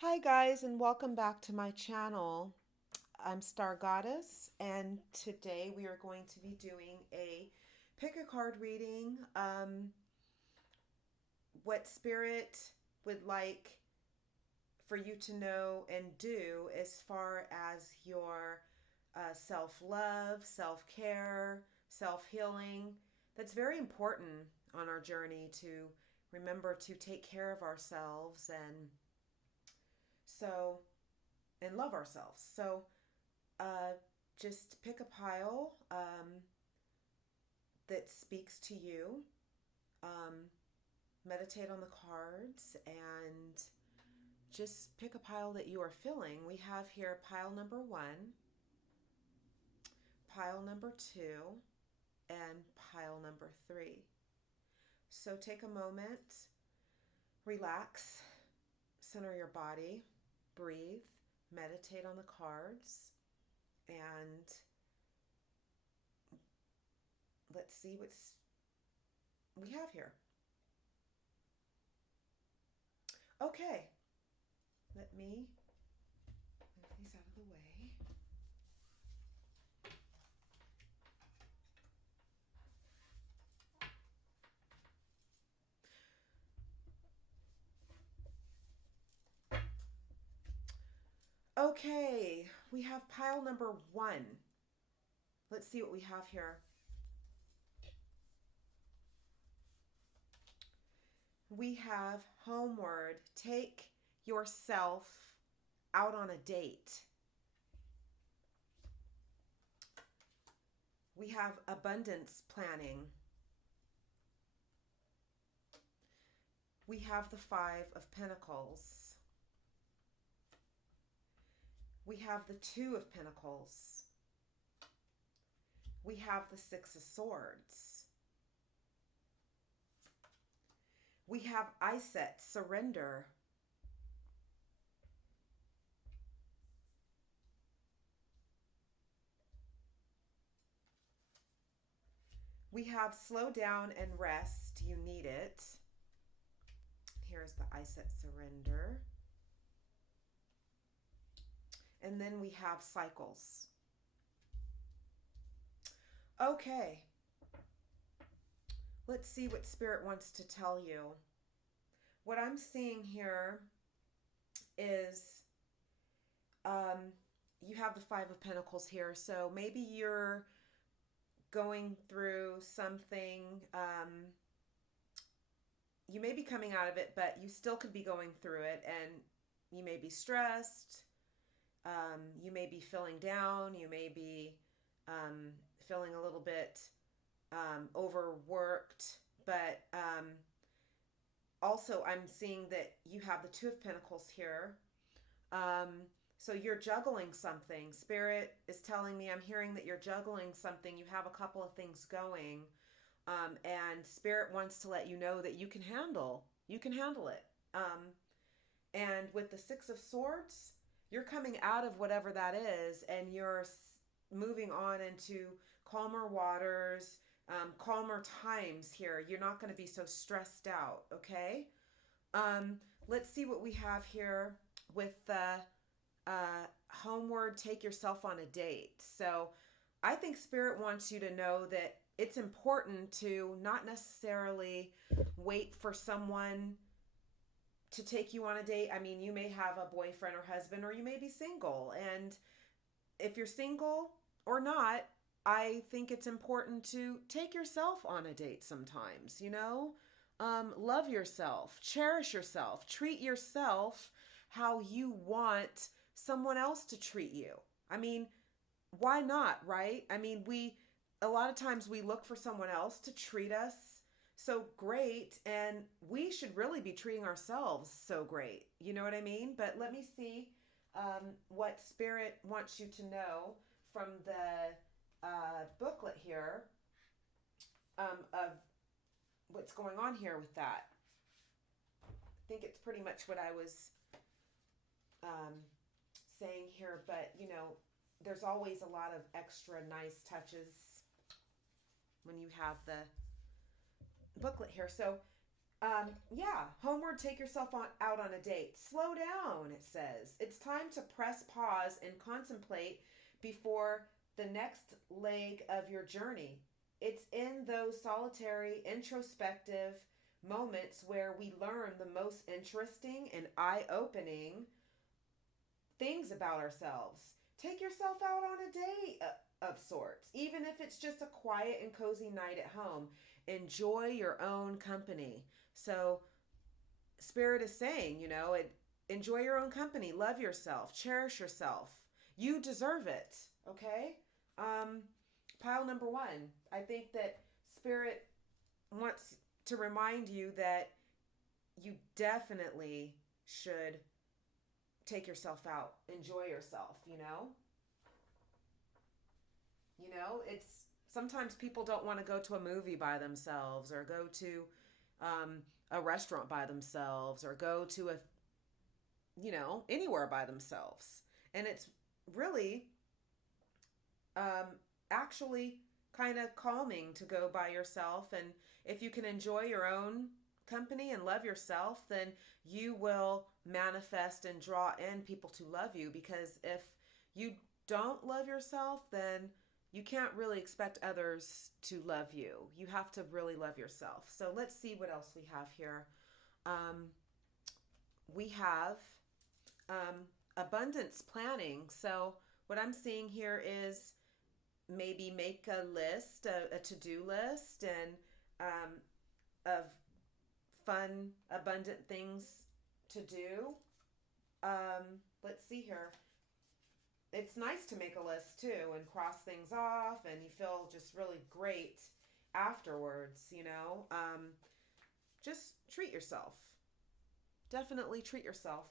Hi guys, and welcome back to my channel. I'm Star Goddess, and today we are going to be doing a pick a card reading. What spirit would like for you to know and do as far as your self-love, self-care, self-healing. That's very important on our journey to remember to take care of ourselves so and love ourselves. So uh, just pick a pile that speaks to you. Um, Meditate on the cards and just pick a pile that you are feeling. We have here pile number 1, pile number 2, and pile number 3. So take a moment, relax, center your body, breathe, meditate on the cards, and let's see what's we have here. Okay, let me move these out of the way. Okay, we have pile number 1. Let's see what we have here. We have homeward. Take yourself out on a date. We have abundance planning. We have the 5 of Pentacles. We have the 2 of Pentacles. We have the 6 of Swords. We have Iset, surrender. We have slow down and rest. You need it. Here's the Iset, surrender. And then we have cycles. Okay. Let's see what Spirit wants to tell you. What I'm seeing here is you have the 5 of Pentacles here. So maybe you're going through something. You may be coming out of it, but you still could be going through it. And you may be stressed. You may be feeling down. You may be feeling a little bit overworked, but also I'm seeing that you have the 2 of Pentacles here. So you're juggling something. Spirit is telling me, I'm hearing that you're juggling something. You have a couple of things going, and Spirit wants to let you know that you can handle it. And with the 6 of Swords, you're coming out of whatever that is, and you're moving on into calmer waters, calmer times here. You're not going to be so stressed out, okay? Let's see what we have here with the homeward, take yourself on a date. So I think Spirit wants you to know that it's important to not necessarily wait for someone to take you on a date. I mean, you may have a boyfriend or husband, or you may be single. And if you're single or not, I think it's important to take yourself on a date sometimes, you know? Love yourself, cherish yourself, treat yourself how you want someone else to treat you. I mean, why not, right? I mean, a lot of times we look for someone else to treat us so great, and we should really be treating ourselves so great. You know what I mean? But let me see what Spirit wants you to know from the booklet here of what's going on here with that. I think it's pretty much what I was saying here, but you know, there's always a lot of extra nice touches when you have the booklet here. So Yeah, homeward, take yourself out on a date. Slow down, it says. It's time to press pause and contemplate before the next leg of your journey. It's in those solitary, introspective moments where we learn the most interesting and eye opening things about ourselves. Take yourself out on a date of sorts, even if it's just a quiet and cozy night at home. Enjoy your own company. So, Spirit is saying, enjoy your own company, love yourself, cherish yourself. You deserve it, okay? Um, Pile number one, I think that Spirit wants to remind you that you definitely should take yourself out, enjoy yourself, it's sometimes people don't want to go to a movie by themselves or go to a restaurant by themselves or go to anywhere by themselves. And it's really actually kind of calming to go by yourself. And if you can enjoy your own company and love yourself, then you will manifest and draw in people to love you. Because if you don't love yourself, then you can't really expect others to love you. You have to really love yourself. So let's see what else we have here. We have abundance planning. So what I'm seeing here is maybe make a list, a to-do list, and of fun, abundant things to do. Let's see here. It's nice to make a list too and cross things off, and you feel just really great afterwards, just treat yourself. Definitely treat yourself.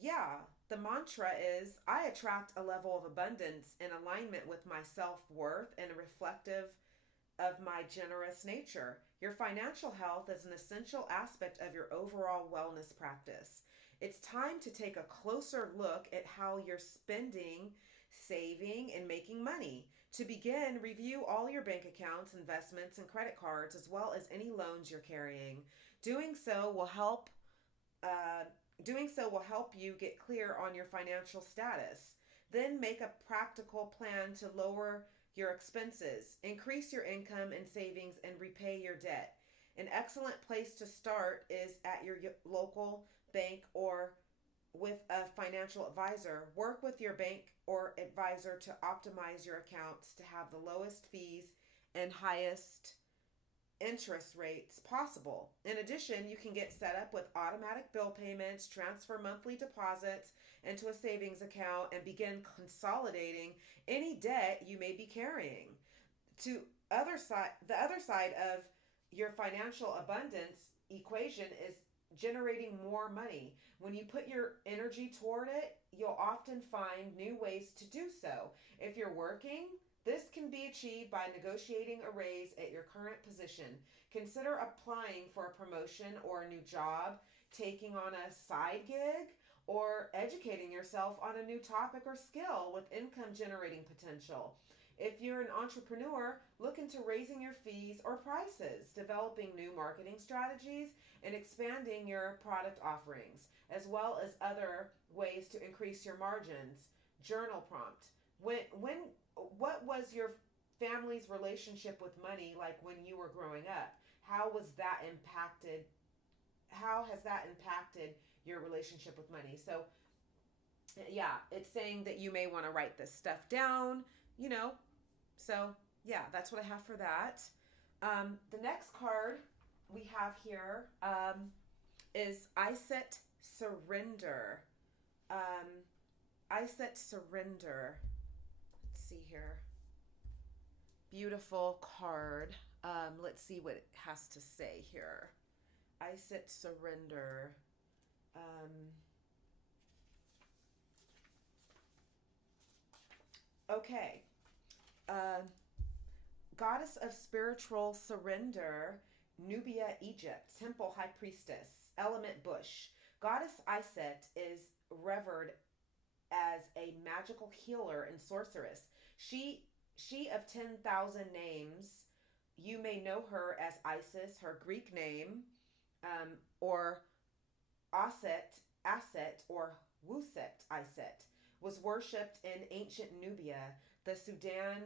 Yeah, the mantra is I attract a level of abundance in alignment with my self-worth and reflective of my generous nature. Your financial health is an essential aspect of your overall wellness practice. It's time to take a closer look at how you're spending, saving, and making money. To begin, review all your bank accounts, investments, and credit cards, as well as any loans you're carrying. Doing so will help you get clear on your financial status. Then make a practical plan to lower your expenses, increase your income and savings, and repay your debt. An excellent place to start is at your local bank or with a financial advisor. Work with your bank or advisor to optimize your accounts to have the lowest fees and highest interest rates possible. In addition, you can get set up with automatic bill payments, transfer monthly deposits into a savings account, and begin consolidating any debt you may be carrying. The other side of your financial abundance equation is generating more money. When you put your energy toward it, you'll often find new ways to do so. If you're working, this can be achieved by negotiating a raise at your current position. Consider applying for a promotion or a new job, taking on a side gig, or educating yourself on a new topic or skill with income generating potential. If you're an entrepreneur, look into raising your fees or prices, developing new marketing strategies, and expanding your product offerings, as well as other ways to increase your margins. Journal prompt. What was your family's relationship with money like when you were growing up? How has that impacted your relationship with money? So yeah, it's saying that you may want to write this stuff down, So yeah, that's what I have for that. The next card we have here is I Set Surrender. I Set Surrender. Let's see here. Beautiful card. Let's see what it has to say here. I Set Surrender. Okay. Goddess of Spiritual Surrender, Nubia, Egypt, Temple High Priestess, Element Bush. Goddess Iset is revered as a magical healer and sorceress. She of 10,000 names, You may know her as Isis, her Greek name, or Aset, or Wuset Iset, was worshipped in ancient Nubia, the Sudan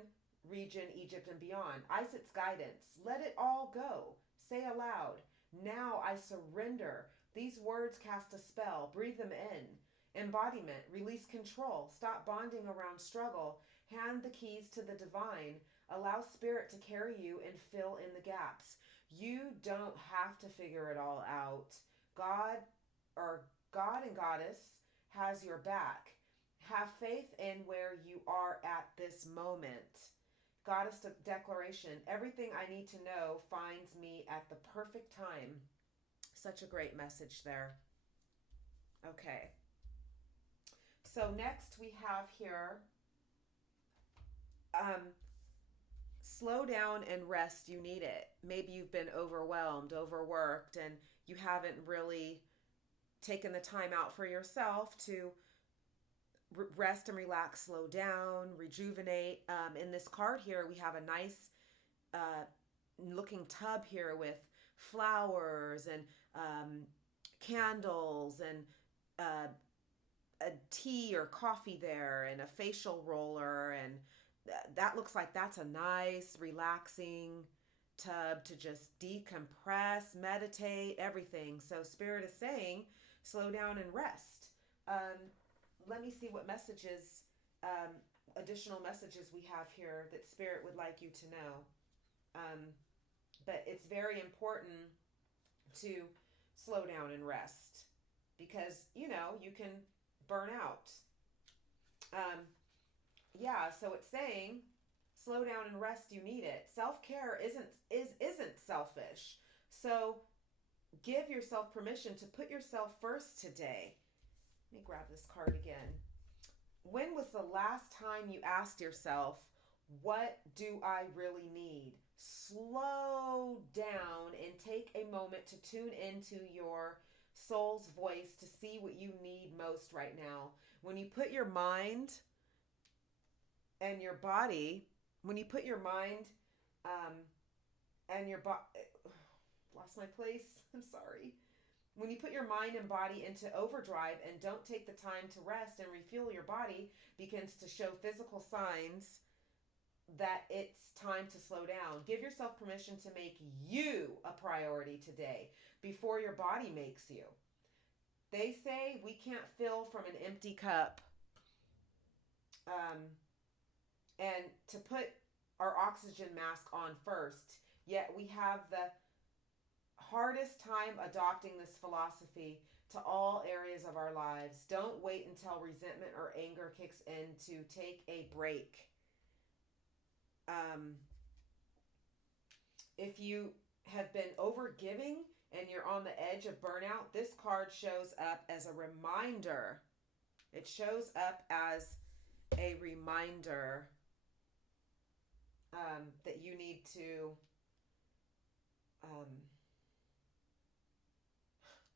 region, Egypt, and beyond. Iset's guidance: let it all go. Say aloud, now I surrender. These words cast a spell. Breathe them in. Embodiment: release control. Stop bonding around struggle. Hand the keys to the divine. Allow spirit to carry you and fill in the gaps. You don't have to figure it all out. God and Goddess has your back. Have faith in where you are at this moment. Goddess declaration: everything I need to know finds me at the perfect time. Such a great message there. Okay. So next we have here, slow down and rest. You need it. Maybe you've been overwhelmed, overworked, and you haven't really taken the time out for yourself to rest and relax, slow down, rejuvenate. In this card here, we have a nice looking tub here with flowers and candles and a tea or coffee there and a facial roller, and that looks like that's a nice relaxing tub to just decompress, meditate, everything. So Spirit is saying slow down and rest. Let me see what messages, additional messages we have here that Spirit would like you to know. But it's very important to slow down and rest because, you can burn out. So it's saying slow down and rest. You need it. Self-care isn't selfish. So give yourself permission to put yourself first today. Let me grab this card again. When was the last time you asked yourself, what do I really need? Slow down and take a moment to tune into your soul's voice to see what you need most right now. When you put your mind and your body, and your body, lost my place, I'm sorry. When you put your mind and body into overdrive and don't take the time to rest and refuel, your body begins to show physical signs that it's time to slow down. Give yourself permission to make you a priority today before your body makes you. They say we can't fill from an empty cup. And to put our oxygen mask on first, yet we have the hardest time adopting this philosophy to all areas of our lives. Don't wait until resentment or anger kicks in to take a break. If you have been overgiving and you're on the edge of burnout, this card shows up as a reminder. It shows up as a reminder that you need to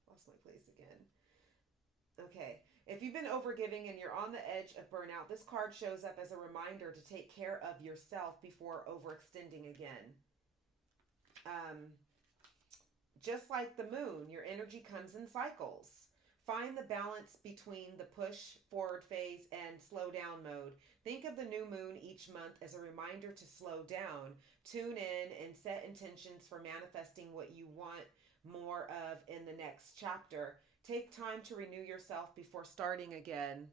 lost my place again. Okay. If you've been overgiving and you're on the edge of burnout, this card shows up as a reminder to take care of yourself before overextending again. Just like the moon, your energy comes in cycles. Find the balance between the push forward phase and slow down mode. Think of the new moon each month as a reminder to slow down. Tune in and set intentions for manifesting what you want more of in the next chapter. Take time to renew yourself before starting again.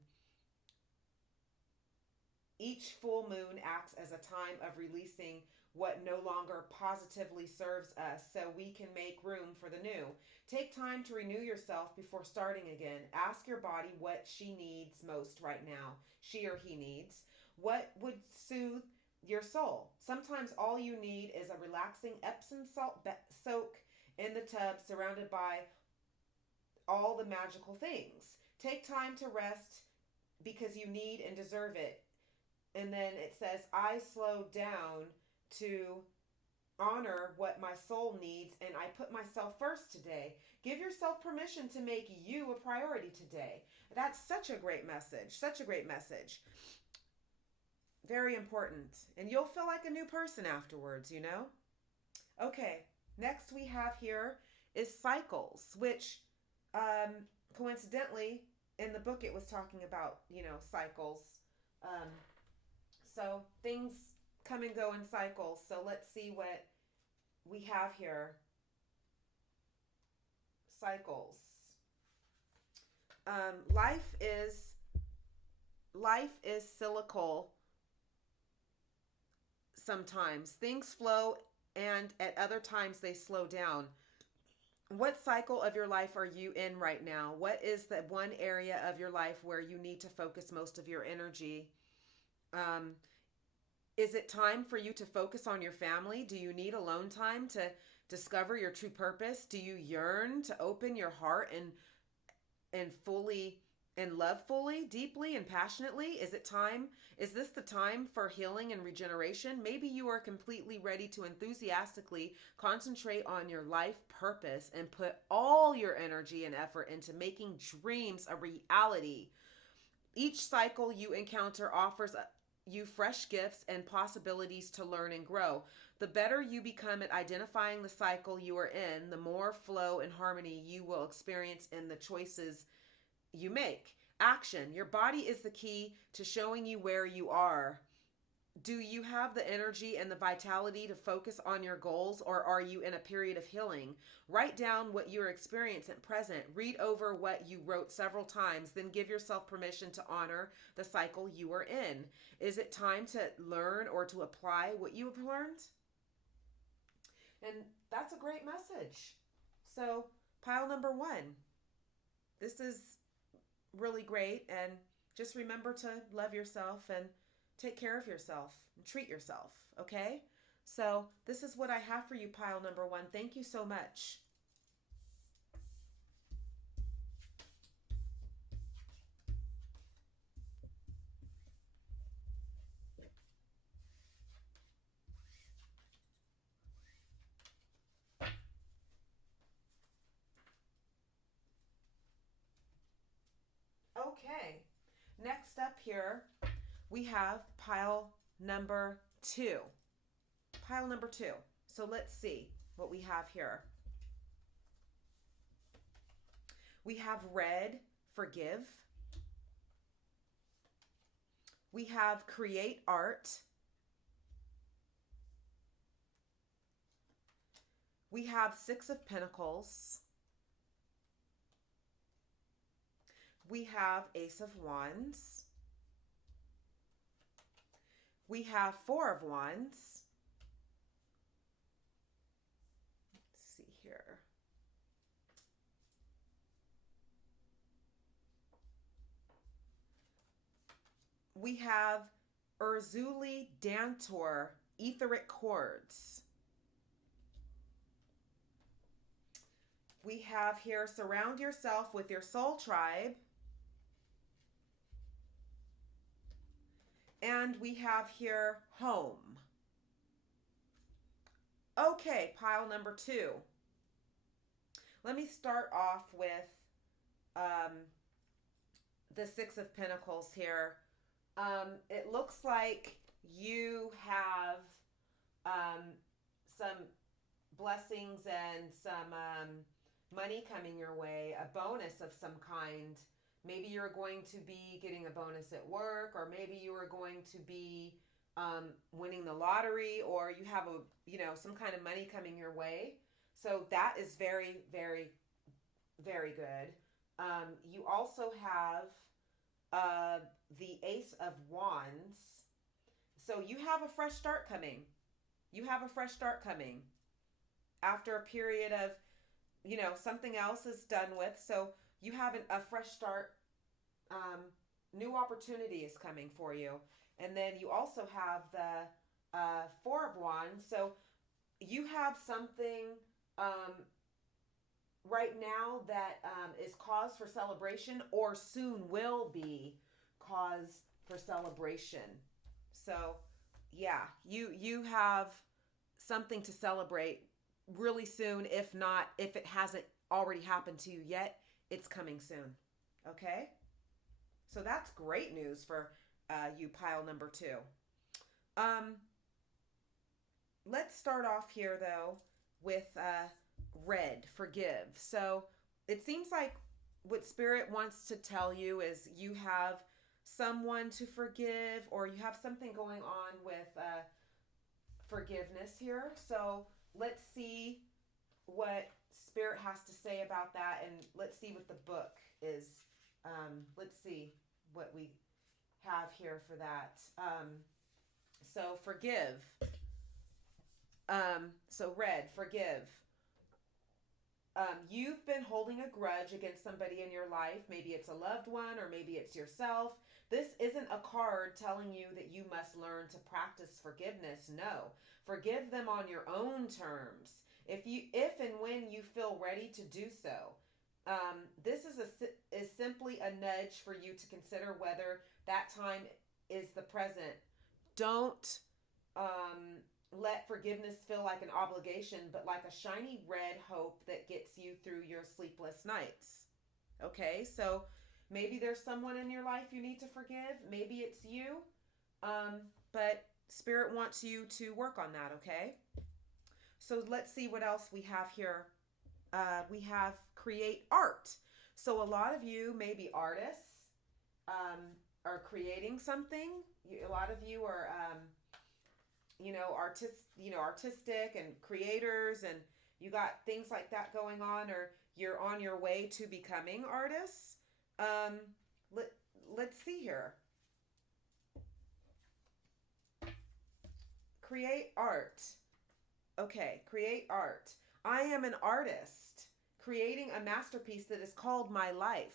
Each full moon acts as a time of releasing what no longer positively serves us so we can make room for the new. Take time to renew yourself before starting again. Ask your body what she needs most right now, she or he needs. What would soothe your soul? Sometimes all you need is a relaxing Epsom salt soak in the tub surrounded by all the magical things. Take time to rest because you need and deserve it. And then it says, I slowed down to honor what my soul needs, and I put myself first today. Give yourself permission to make you a priority today. That's such a great message. Such a great message. Very important. And you'll feel like a new person afterwards, you know? Okay, next we have here is cycles, which coincidentally in the book it was talking about, cycles. Um, so things come and go in cycles. So let's see what we have here. Cycles. Um, life is life is cyclical. Sometimes things flow, and at other times they slow down. What cycle of your life are you in right now? What is the one area of your life where you need to focus most of your energy? Um, is it time for you to focus on your family? Do you need alone time to discover your true purpose? Do you yearn to open your heart and fully and love fully, deeply, and passionately? Is it time? Is this the time for healing and regeneration? Maybe you are completely ready to enthusiastically concentrate on your life purpose and put all your energy and effort into making dreams a reality. Each cycle you encounter offers you fresh gifts and possibilities to learn and grow. The better you become at identifying the cycle you are in, the more flow and harmony you will experience in the choices you make. Action. Your body is the key to showing you where you are. Do you have the energy and the vitality to focus on your goals, or are you in a period of healing? Write down what you are experiencing at present. Read over what you wrote several times, then give yourself permission to honor the cycle you are in. Is it time to learn or to apply what you have learned? And that's a great message. So, pile number 1. This is really great, and just remember to love yourself and take care of yourself and treat yourself, okay? So this is what I have for you, pile number 1. Thank you so much. Okay, next up here, we have pile number 2. Pile number 2. So let's see what we have here. We have red, forgive. We have create art. We have 6 of Pentacles. We have Ace of Wands. We have 4 of Wands. Let's see here. We have Urzuli Dantor, Etheric Chords. We have here, surround yourself with your soul tribe. And we have here home. Okay, pile number 2. Let me start off with the 6 of Pentacles here. It looks like you have some blessings and some money coming your way, a bonus of some kind. Maybe you're going to be getting a bonus at work, or maybe you are going to be winning the lottery, or you have some kind of money coming your way. So that is very, very, very good. You also have the Ace of Wands. So you have a fresh start coming. You have a fresh start coming after a period of, something else is done with. So you have a fresh start. New opportunity is coming for you. And then you also have the 4 of Wands. So you have something right now that is cause for celebration, or soon will be cause for celebration. So yeah, you have something to celebrate really soon. If it hasn't already happened to you yet, it's coming soon. Okay? So that's great news for you, pile number 2. let's start off here though with red, forgive. So it seems like what Spirit wants to tell you is you have someone to forgive, or you have something going on with forgiveness here. So let's see what Spirit has to say about that, and let's see what the book is. Let's see what we have here for that. So forgive. So red, forgive. You've been holding a grudge against somebody in your life. Maybe it's a loved one, or maybe it's yourself. This isn't a card telling you that you must learn to practice forgiveness. No, forgive them on your own terms. If and when you feel ready to do so. This is simply a nudge for you to consider whether that time is the present. Don't let forgiveness feel like an obligation, but like a shiny red hope that gets you through your sleepless nights. Okay, so maybe there's someone in your life you need to forgive. Maybe it's you, but Spirit wants you to work on that, okay? So let's see what else we have here. We have create art. So a lot of you may be artists, are creating something. A lot of you are, artistic and creators, and you got things like that going on, or you're on your way to becoming artists. Let's see here. Create art. Okay, create art. I am an artist creating a masterpiece that is called my life.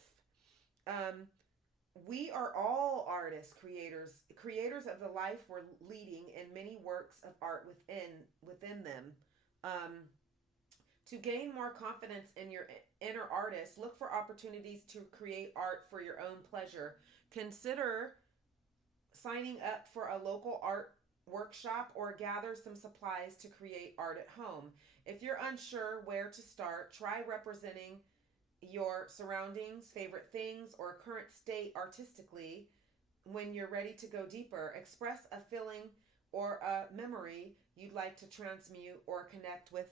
We are all artists, creators of the life we're leading, in many works of art within them. To gain more confidence in your inner artist, look for opportunities to create art for your own pleasure. Consider signing up for a local art workshop, or gather some supplies to create art at home. If you're unsure where to start, try representing your surroundings, favorite things, or current state artistically. When you're ready to go deeper, express a feeling or a memory you'd like to transmute or connect with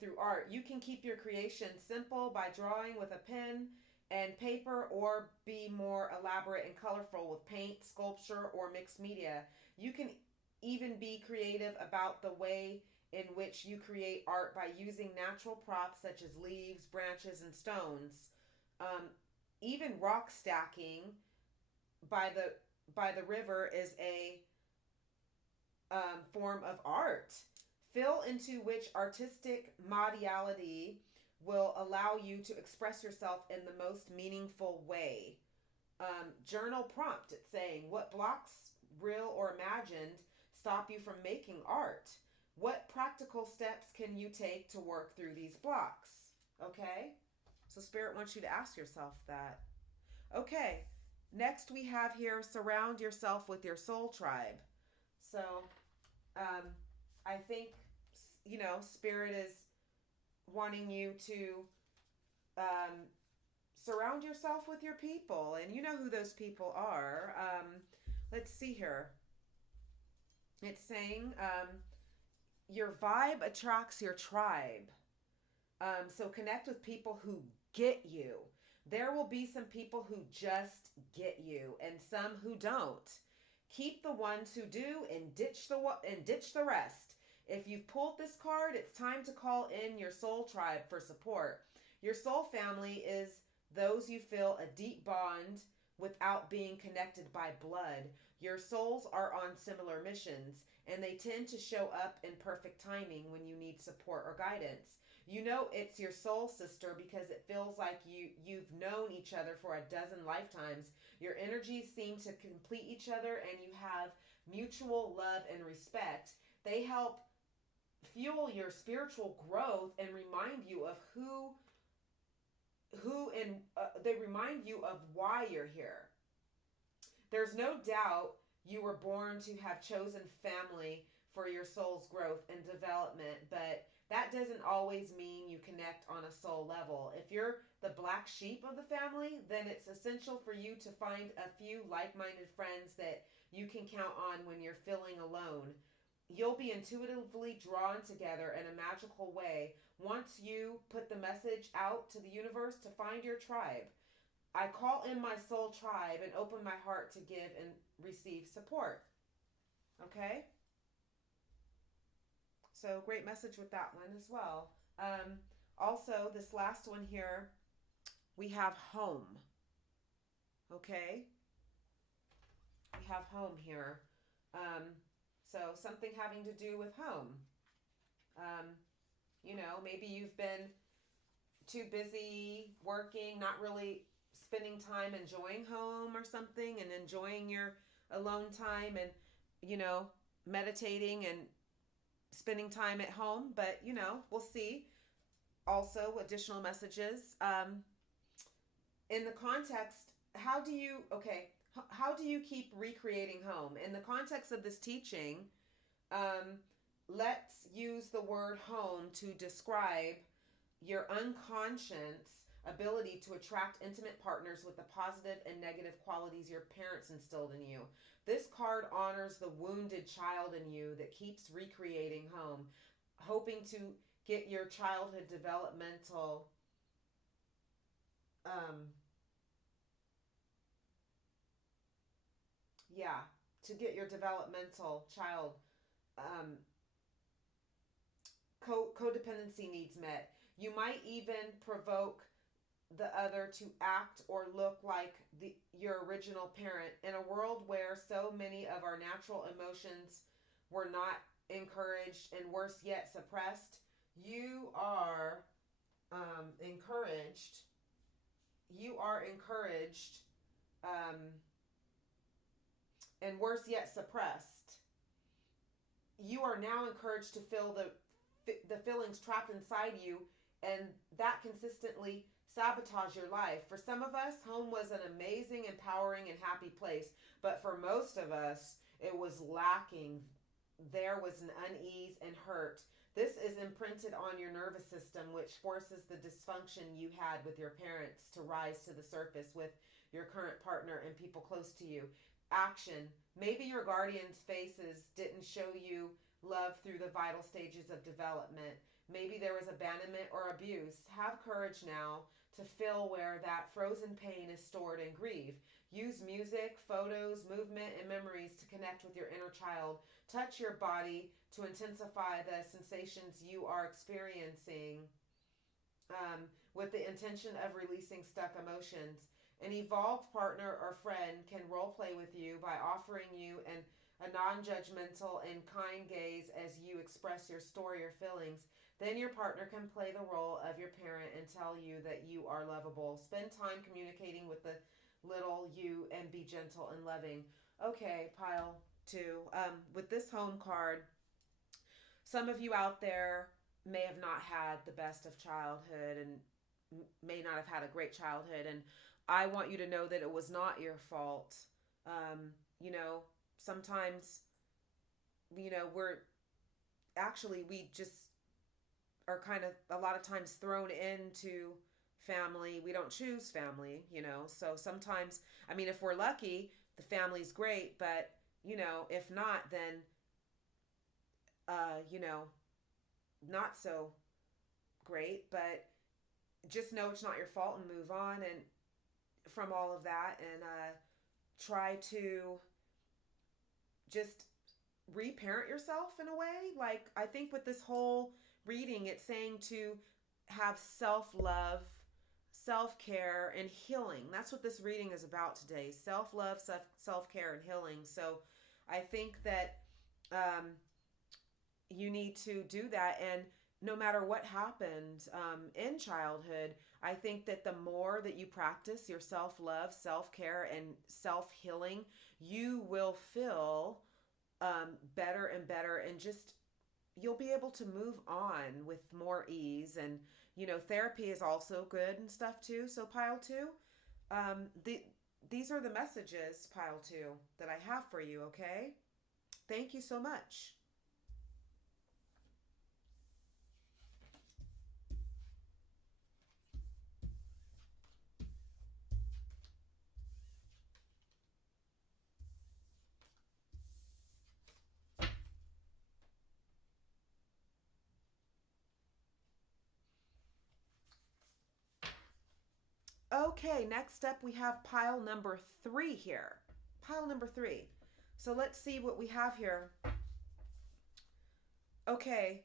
through art. You can keep your creation simple by drawing with a pen and paper, or be more elaborate and colorful with paint, sculpture, or mixed media. You can even be creative about the way in which you create art by using natural props such as leaves, branches, and stones. Even rock stacking by the river is a form of art. Fill into which artistic modality will allow you to express yourself in the most meaningful way. Journal prompt, it's saying, what blocks, real or imagined, stop you from making art? What practical steps can you take to work through these blocks? Okay? So Spirit wants you to ask yourself that. Okay, next we have here, surround yourself with your soul tribe. So, I think, Spirit is wanting you to surround yourself with your people, and you know who those people are. Let's see here. It's saying your vibe attracts your tribe. So connect with people who get you. There will be some people who just get you, and some who don't. Keep the ones who do, and ditch the rest. If you've pulled this card, it's time to call in your soul tribe for support. Your soul family is those you feel a deep bond without being connected by blood. Your souls are on similar missions, and they tend to show up in perfect timing when you need support or guidance. You know it's your soul sister because it feels like you've known each other for a dozen lifetimes. Your energies seem to complete each other, and you have mutual love and respect. They help fuel your spiritual growth and remind you of they remind you of why you're here. There's no doubt you were born to have chosen family for your soul's growth and development, but that doesn't always mean you connect on a soul level. If you're the black sheep of the family, then it's essential for you to find a few like-minded friends that you can count on when you're feeling alone. You'll be intuitively drawn together in a magical way once you put the message out to the universe to find your tribe. I call in my soul tribe and open my heart to give and receive support. Okay? So great message with that one as well. Also, this last one here, we have home. Okay? We have home here. So something having to do with home. Maybe you've been too busy working, not really spending time enjoying home or something, and enjoying your alone time and, meditating and spending time at home. But, we'll see. Also, additional messages. In the context, how do you keep recreating home? In the context of this teaching, let's use the word home to describe your unconscious ability to attract intimate partners with the positive and negative qualities your parents instilled in you. This card honors the wounded child in you that keeps recreating home, hoping to get your childhood developmental to get your developmental child codependency needs met. You might even provoke the other to act or look like your original parent. In a world where so many of our natural emotions were not encouraged and worse yet suppressed, you are encouraged. And worse yet suppressed. You are now encouraged to feel the feelings trapped inside you, and that consistently sabotage your life. For some of us, home was an amazing, empowering, and happy place, but for most of us, it was lacking. There was an unease and hurt. This is imprinted on your nervous system, which forces the dysfunction you had with your parents to rise to the surface with your current partner and people close to you. Action. Maybe your guardian's faces didn't show you love through the vital stages of development. Maybe there was abandonment or abuse. Have courage now to feel where that frozen pain is stored and grieve. Use music, photos, movement, and memories to connect with your inner child. Touch your body to intensify the sensations you are experiencing with the intention of releasing stuck emotions. An evolved partner or friend can role play with you by offering you a non-judgmental and kind gaze as you express your story or feelings. Then your partner can play the role of your parent and tell you that you are lovable. Spend time communicating with the little you and be gentle and loving. Okay, pile 2. With this home card, some of you out there may have not had the best of childhood and may not have had a great childhood, and I want you to know that it was not your fault. Sometimes, we just are kind of a lot of times thrown into family. We don't choose family, so sometimes, if we're lucky, the family's great, but, if not, then, not so great, but just know it's not your fault and move on and from all of that, and try to just reparent yourself in a way. Like, I think with this whole reading, it's saying to have self-love, self-care, and healing. That's what this reading is about today. Self-love, self-care, and healing. So I think that you need to do that. And no matter what happened in childhood, I think that the more that you practice your self-love, self-care, and self-healing, you will feel better and better, and just you'll be able to move on with more ease. And therapy is also good and stuff too. So pile 2, these are the messages, pile 2, that I have for you. Okay, thank you so much. Okay, next up we have pile number 3 here. Pile number 3. So let's see what we have here. Okay.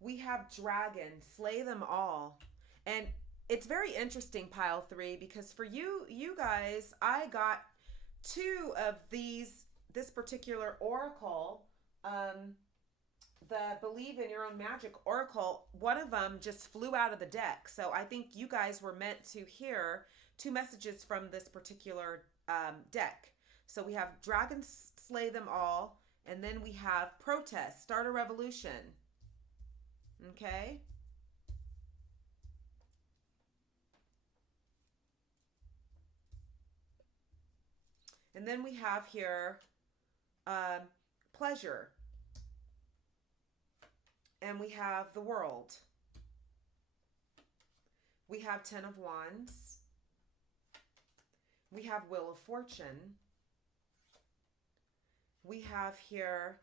We have dragons, slay them all. And it's very interesting, pile 3, because for you guys, I got 2 of this particular oracle, the Believe in Your Own Magic oracle. One of them just flew out of the deck. So I think you guys were meant to hear 2 messages from this particular deck. So we have dragons, slay them all, and then we have protest, start a revolution. Okay? And then we have here pleasure. And we have the world. We have 10 of Wands. We have Wheel of Fortune. We have here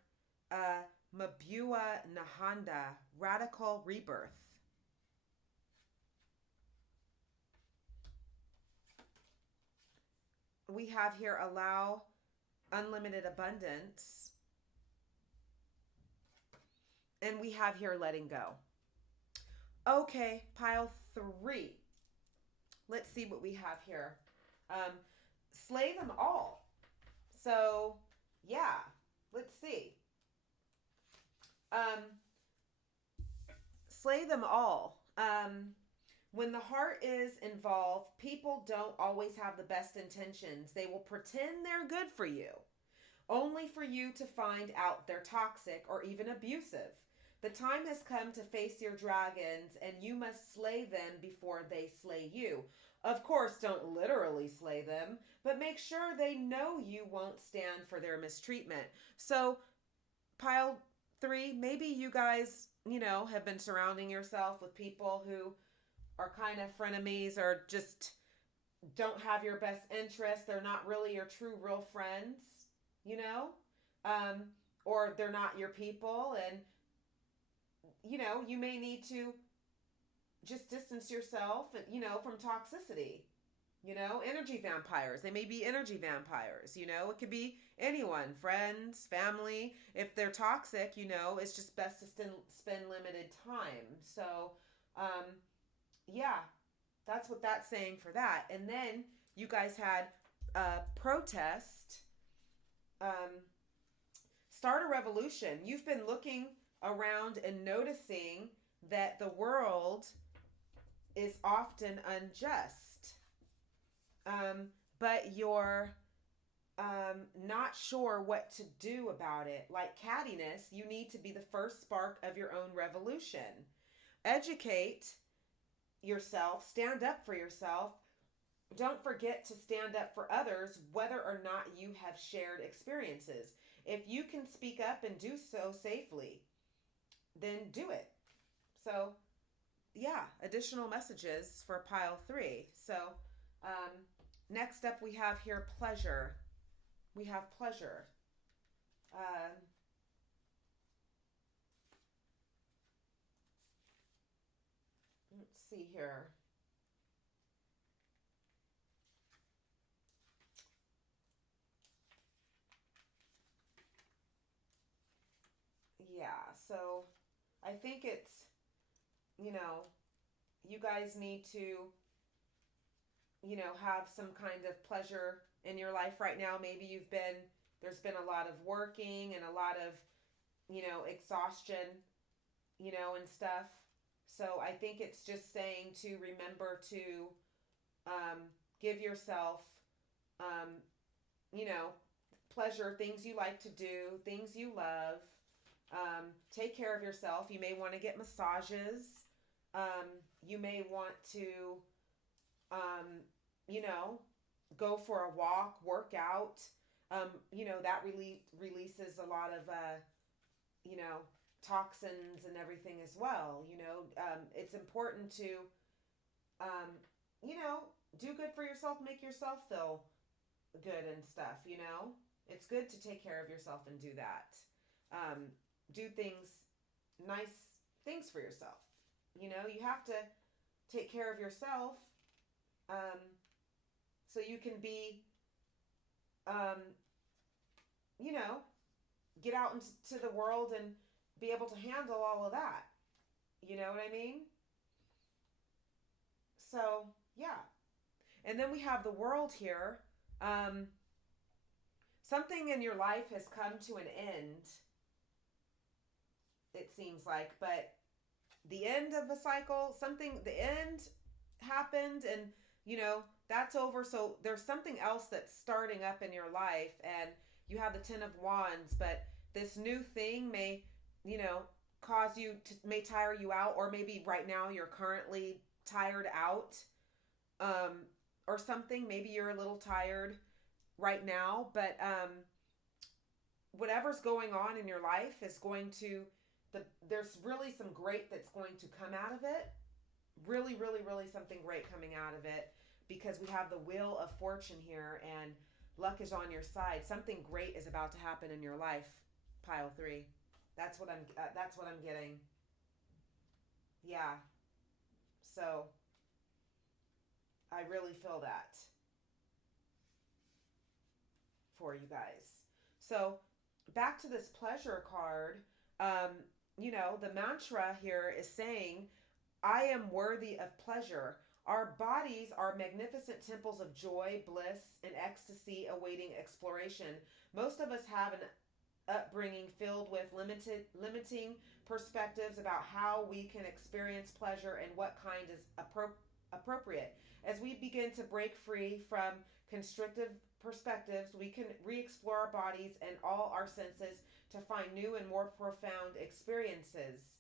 Mabua Nahanda, Radical Rebirth. We have here Allow Unlimited Abundance. And we have here Letting Go. Okay, pile 3. Let's see what we have here. Slay them all. So, yeah, let's see. Slay them all. When the heart is involved, people don't always have the best intentions. They will pretend they're good for you, only for you to find out they're toxic or even abusive. The time has come to face your dragons, and you must slay them before they slay you. Of course, don't literally slay them, but make sure they know you won't stand for their mistreatment. So, pile 3, maybe you guys, have been surrounding yourself with people who are kind of frenemies or just don't have your best interest. They're not really your true, real friends, or they're not your people. And, you may need to just distance yourself, from toxicity. Energy vampires. They may be energy vampires. It could be anyone, friends, family. If they're toxic, it's just best to spend limited time. So, yeah, that's what that's saying for that. And then you guys had protest, start a revolution. You've been looking around and noticing that the world is often unjust, but you're not sure what to do about it. Like cattiness, you need to be the first spark of your own revolution. Educate yourself, stand up for yourself. Don't forget to stand up for others, whether or not you have shared experiences. If you can speak up and do so safely, then do it. So, yeah, additional messages for pile 3. So, next up we have here pleasure. We have pleasure. Let's see here. Yeah, so I think it's, you guys need to, have some kind of pleasure in your life right now. Maybe there's been a lot of working and a lot of, exhaustion, and stuff. So I think it's just saying to remember to give yourself, pleasure, things you like to do, things you love. Take care of yourself. You may want to get massages. You may want to, go for a walk, work out. That releases a lot of, toxins and everything as well. It's important to, do good for yourself, make yourself feel good and stuff, It's good to take care of yourself and do that. Do nice things for yourself. You have to take care of yourself Um, so you can be, um, you know, get out into the world and be able to handle all of that. You know what I mean? So, yeah. And then we have the world here. Um, Something in your life has come to an end, it seems like, but the end of a cycle, the end happened, and, that's over. So there's something else that's starting up in your life, and you have the Ten of Wands, but this new thing may, you know, may tire you out, or maybe right now you're currently tired out, um, or something. Maybe you're a little tired right now, but whatever's going on in your life is going to, there's really some great that's going to come out of it. Really, really, really something great coming out of it, because we have the Wheel of Fortune here, and luck is on your side. Something great is about to happen in your life, pile 3. That's what I'm getting. Yeah. So I really feel that for you guys. So back to this pleasure card. The mantra here is saying, I am worthy of pleasure. Our bodies are magnificent temples of joy, bliss, and ecstasy awaiting exploration. Most of us have an upbringing filled with limiting perspectives about how we can experience pleasure and what kind is appropriate. As we begin to break free from constrictive perspectives, we can re-explore our bodies and all our senses to find new and more profound experiences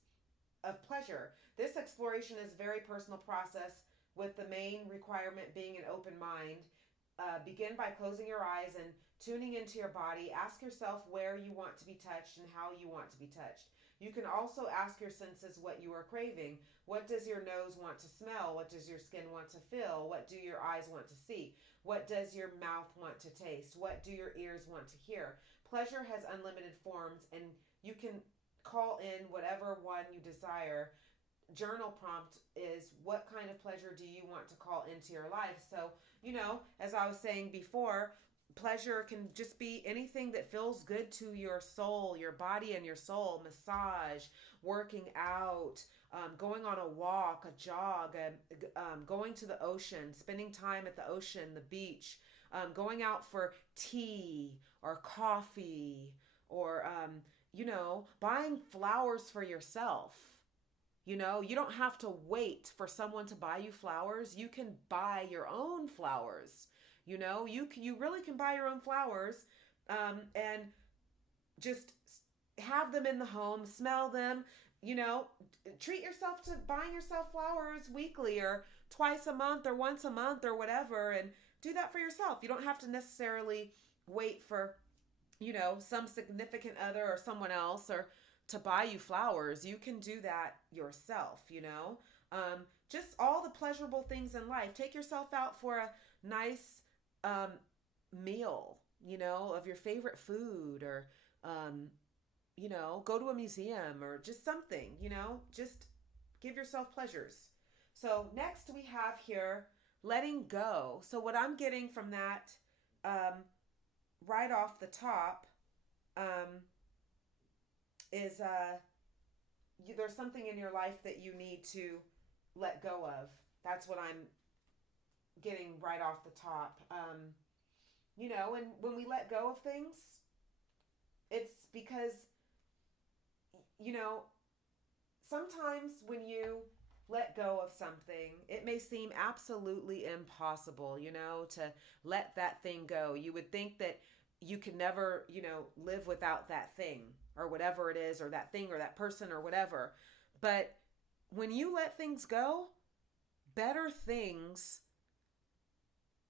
of pleasure. This exploration is a very personal process, with the main requirement being an open mind. Begin by closing your eyes and tuning into your body. Ask yourself where you want to be touched and how you want to be touched. You can also ask your senses what you are craving. What does your nose want to smell? What does your skin want to feel? What do your eyes want to see? What does your mouth want to taste? What do your ears want to hear? Pleasure has unlimited forms, and you can call in whatever one you desire. Journal prompt is, what kind of pleasure do you want to call into your life? So, as I was saying before, pleasure can just be anything that feels good to your soul, your body and your soul. Massage, working out, going on a walk, a jog, going to the ocean, spending time at the ocean, the beach, going out for tea or coffee, or, buying flowers for yourself. You don't have to wait for someone to buy you flowers. You can buy your own flowers. You really can buy your own flowers, and just have them in the home, smell them. Treat yourself to buying yourself flowers weekly or twice a month or once a month or whatever, and do that for yourself. You don't have to necessarily wait for, some significant other or someone else or to buy you flowers. You can do that yourself, just all the pleasurable things in life. Take yourself out for a nice meal, of your favorite food, or, go to a museum or just something, just give yourself pleasures. So next we have here, letting go. So what I'm getting from that, right off the top, is there's something in your life that you need to let go of. That's what I'm getting right off the top. And when we let go of things, it's because, sometimes when you let go of something, it may seem absolutely impossible, to let that thing go. You would think that you could never, live without that thing or whatever it is, or that thing or that person or whatever. But when you let things go, better things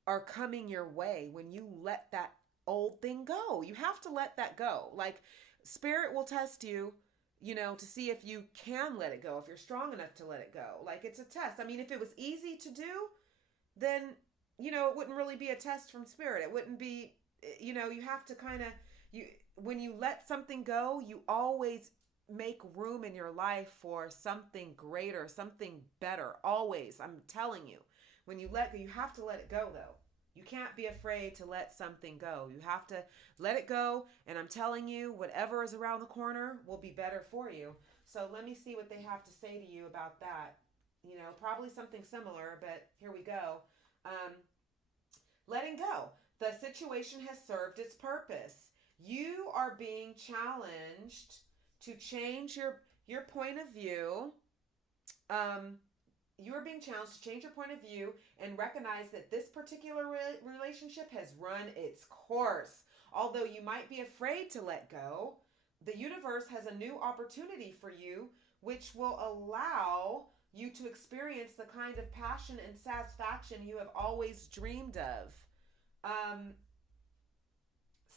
are coming your way. When you let that old thing go, you have to let that go. Like, spirit will test you, to see if you can let it go, if you're strong enough to let it go. Like, it's a test. I mean, if it was easy to do, then, it wouldn't really be a test from spirit. It wouldn't be, you have to kind of, when you let something go, you always make room in your life for something greater, something better. Always. I'm telling you, when you let go, you have to let it go though. You can't be afraid to let something go. You have to let it go. And I'm telling you, whatever is around the corner will be better for you. So let me see what they have to say to you about that. You know, probably something similar, but here we go. Letting go. The situation has served its purpose. You are being challenged to change your point of view. You are being challenged to change your point of view and recognize that this particular relationship has run its course. Although you might be afraid to let go, the universe has a new opportunity for you, which will allow you to experience the kind of passion and satisfaction you have always dreamed of.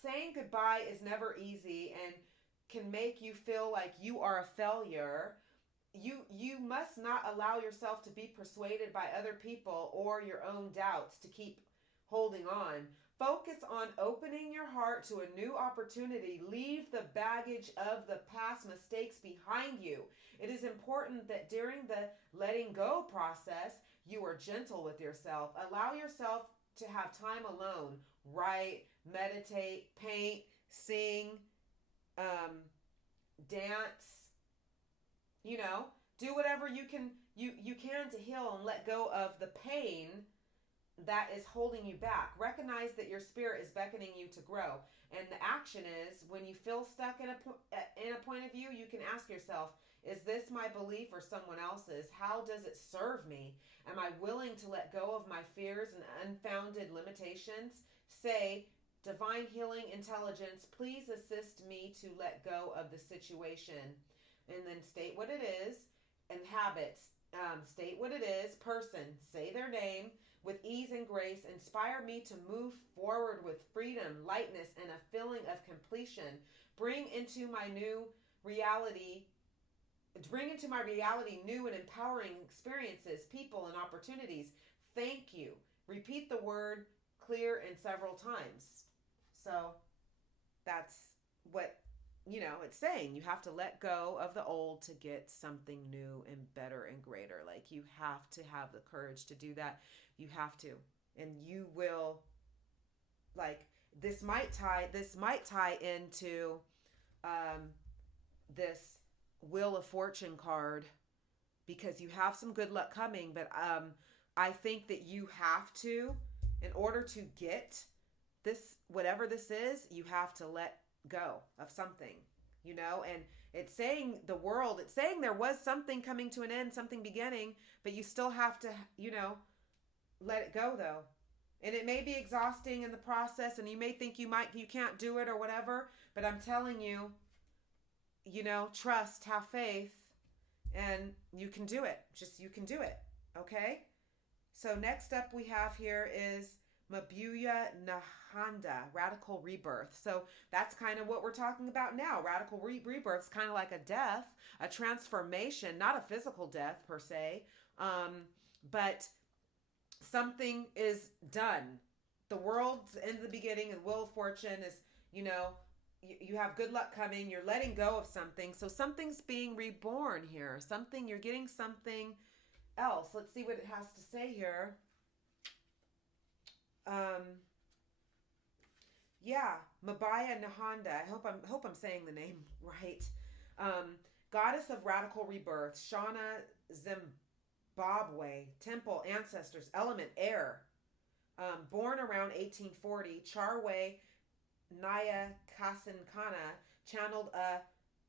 Saying goodbye is never easy and can make you feel like you are a failure. You must not allow yourself to be persuaded by other people or your own doubts to keep holding on. Focus on opening your heart to a new opportunity. Leave the baggage of the past mistakes behind you. It is important that during the letting go process, you are gentle with yourself. Allow yourself to have time alone. Write, meditate, paint, sing, dance. You know, do whatever you can to heal and let go of the pain that is holding you back. Recognize that your spirit is beckoning you to grow. And the action is, when you feel stuck in a point of view, you can ask yourself, is this my belief or someone else's? How does it serve me? Am I willing to let go of my fears and unfounded limitations? Say, divine healing intelligence, please assist me to let go of the situation. And then state what it is. And habits, state what it is. Person, say their name. With ease and grace, inspire me to move forward with freedom, lightness, and a feeling of completion. Bring into my reality new and empowering experiences, people, and opportunities. Thank you. Repeat the word clear and several times. So that's what, it's saying. You have to let go of the old to get something new and better and greater. Like, you have to have the courage to do that. You have to. And you will, like, this might tie into this Wheel of Fortune card, because you have some good luck coming, but I think that you have to, in order to get this, whatever this is, you have to let go of something, and it's saying there was something coming to an end, something beginning, but you still have to, let it go though. And it may be exhausting in the process, and you may think you can't do it or whatever, but I'm telling you, trust, have faith, and you can do it. You can do it. Okay. So next up we have here is Mabuya Nahanda, Radical Rebirth. So that's kind of what we're talking about now. Radical rebirth is kind of like a death, a transformation, not a physical death per se, but something is done. The world's in the beginning, and Wheel of Fortune is, you have good luck coming. You're letting go of something. So something's being reborn here. You're getting something else. Let's see what it has to say here. Mabaya Nahanda. I hope I'm saying the name right. Goddess of Radical Rebirth, Shauna Zimbabwe, Temple, Ancestors, Element, Air. Born around 1840, Charwe Naya Kasankana channeled a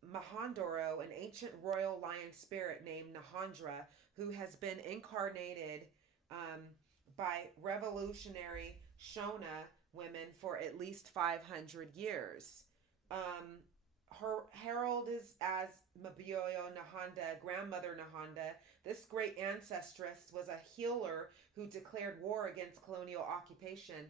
Mahandoro, an ancient royal lion spirit named Nahandra, who has been incarnated by revolutionary Shona women for at least 500 years. Her herald is as Mabioyo Nahanda, Grandmother Nahanda. This great ancestress was a healer who declared war against colonial occupation.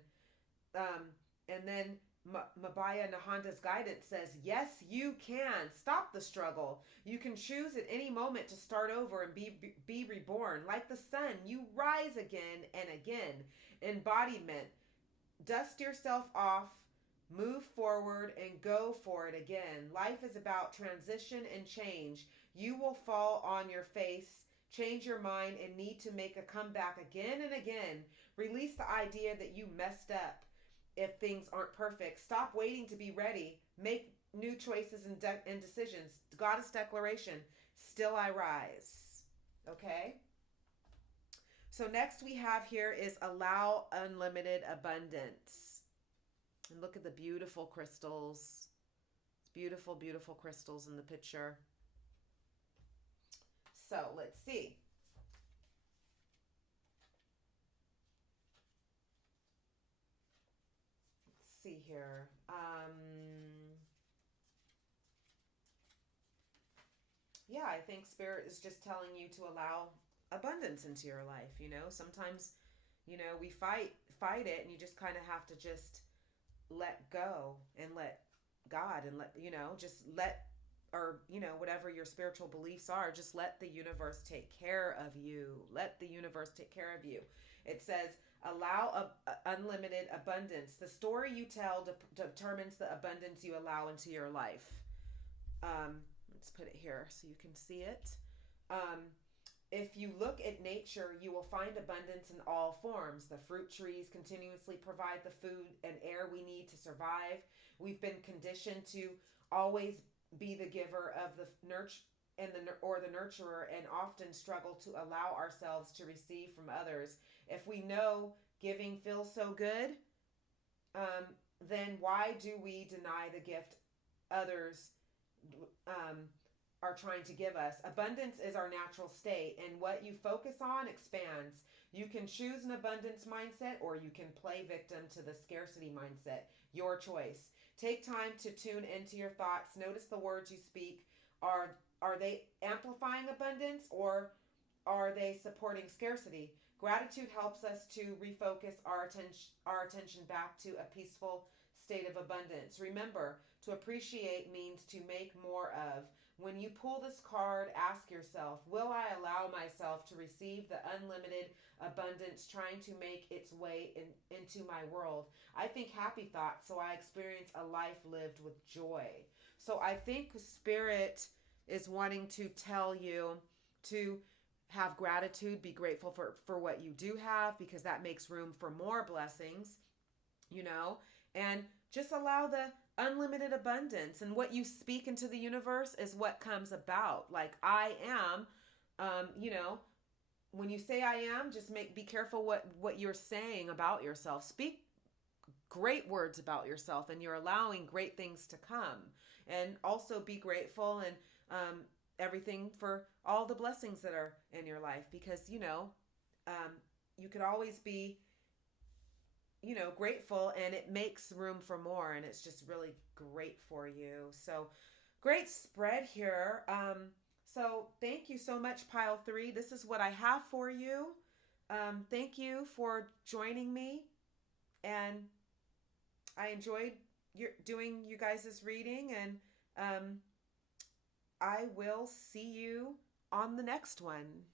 And then Mabaya Nahanda's guidance says, yes, you can. Stop the struggle. You can choose at any moment to start over and be reborn. Like the sun, you rise again and again. Embodiment. Dust yourself off, move forward, and go for it again. Life is about transition and change. You will fall on your face, change your mind, and need to make a comeback again and again. Release the idea that you messed up if things aren't perfect. Stop waiting to be ready. Make new choices and decisions. Goddess declaration, still I rise. Okay? So next we have here is allow unlimited abundance. And look at the beautiful crystals. Beautiful, beautiful crystals in the picture. So let's see. Let's see here. Yeah, I think Spirit is just telling you to allow abundance into your life. You know, sometimes, you know, we fight it, and you just kind of have to just let go and let God and let, you know, just let, or, you know, whatever your spiritual beliefs are, just let the universe take care of you. Let the universe take care of you. It says, allow unlimited abundance. The story you tell determines the abundance you allow into your life. Let's put it here so you can see it. If you look at nature, you will find abundance in all forms. The fruit trees continuously provide the food and air we need to survive. We've been conditioned to always be the giver of the the nurturer, and often struggle to allow ourselves to receive from others. If we know giving feels so good, then why do we deny the gift others are trying to give us? Abundance is our natural state, and what you focus on expands. You can choose an abundance mindset, or you can play victim to the scarcity mindset. Your choice. Take time to tune into your thoughts. Notice the words you speak. Are they amplifying abundance, or are they supporting scarcity? Gratitude helps us to refocus our attention back to a peaceful state of abundance. Remember, to appreciate means to make more of. When you pull this card, ask yourself, will I allow myself to receive the unlimited abundance trying to make its way into my world? I think happy thoughts, so I experience a life lived with joy. So I think Spirit is wanting to tell you to have gratitude, be grateful for what you do have, because that makes room for more blessings, you know, and just allow the unlimited abundance, and what you speak into the universe is what comes about. Like, I am, you know, when you say I am, just be careful what you're saying about yourself. Speak great words about yourself, and you're allowing great things to come. And also be grateful and everything for all the blessings that are in your life, because, you know, you could always be, you know, grateful, and it makes room for more, and it's just really great for you. So great spread here. So thank you so much, Pile 3. This is what I have for you. Thank you for joining me, and I enjoyed doing you guys' reading, and I will see you on the next one.